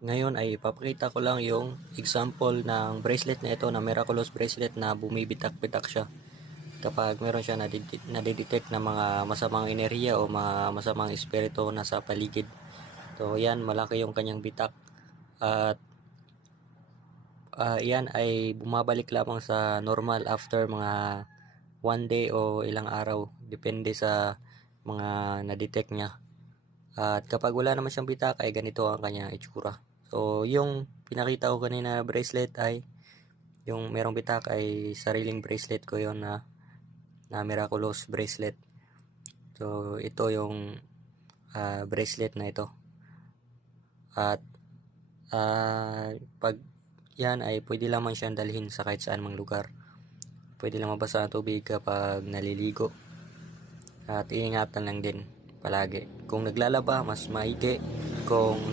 Ngayon ay ipapakita ko lang yung example ng bracelet na ito, na miraculous bracelet na bumibitak-bitak siya kapag meron siya nadidetect na mga masamang enerhiya o mga masamang espiritu na sa paligid. So yan, malaki yung kanyang bitak at yan ay bumabalik lamang sa normal after mga 1 day o ilang araw, depende sa mga na-detect niya. At kapag wala naman siyang bitak ay ganito ang kanyang itsura. So yung pinakita ko kanina na bracelet ay yung merong bitak ay sariling bracelet ko yon na miraculous bracelet. So ito yung bracelet na ito. At pag yan ay pwede lamang siyang dalhin sa kahit saan mang lugar. Pwede lang mabasa ang tubig kapag naliligo. At iingatan lang din palagi. Kung naglalaba, mas maigi. Kung